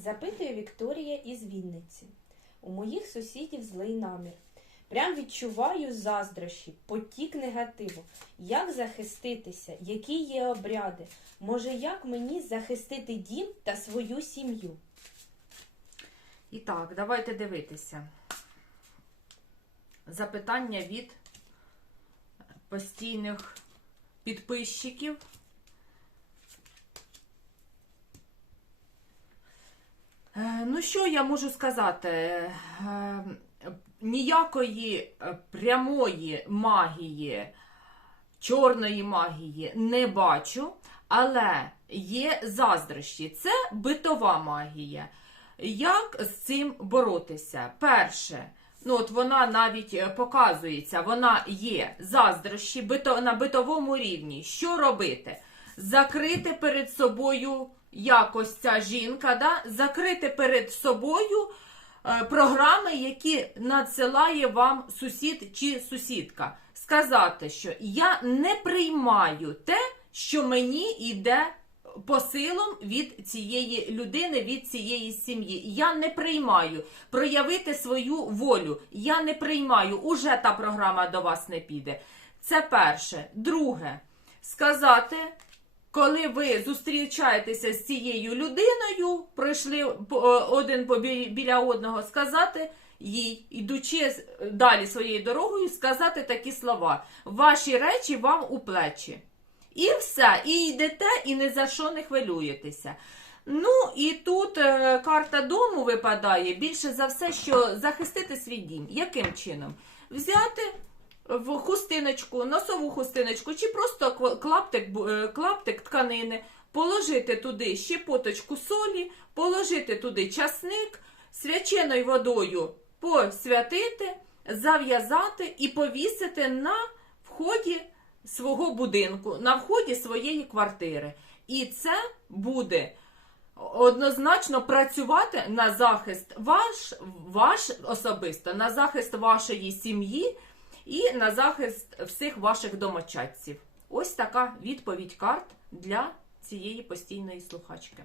Запитує Вікторія із Вінниці. У моїх сусідів злий намір. Прям відчуваю заздрощі, потік негативу. Як захиститися? Які є обряди? Може, як мені захистити дім та свою сім'ю? І так, давайте дивитися. Запитання від постійних підписчиків. Е, Ну, що я можу сказати? Е, Ніякої е, прямої магії, чорної магії не бачу, але є заздрощі. Це битова магія. Як з цим боротися? Перше, ну от вона навіть е, показується, вона є заздрощі на битовому рівні. Що робити? Закрити перед собою якось ця жінка, да? закрити перед собою е, програми, які надсилає вам сусід чи сусідка. Сказати, що я не приймаю те, що мені йде посилом від цієї людини, від цієї сім'ї. Я не приймаю проявити свою волю. Я не приймаю, уже та програма до вас не піде. Це перше. Друге, сказати. Коли ви зустрічаєтеся з цією людиною, пройшли е, один біля одного, сказати їй, ідучи далі своєю дорогою, сказати такі слова: ваші речі вам у плечі. І все, і йдете, і ні за що не хвилюєтеся. Ну і тут е, карта дому випадає більше за все, що захистити свій дім. Яким чином? Взяти в хустиночку, носову хустиночку, чи просто клаптик, е, клаптик тканини, положити туди щепоточку солі, положити туди часник, свяченою водою посвятити, зав'язати і повісити на вході свого будинку, на вході своєї квартири. І це буде однозначно працювати на захист ваш, ваш особисто, на захист вашої сім'ї і на захист всіх ваших домочадців. Ось така відповідь карт для цієї постійної слухачки.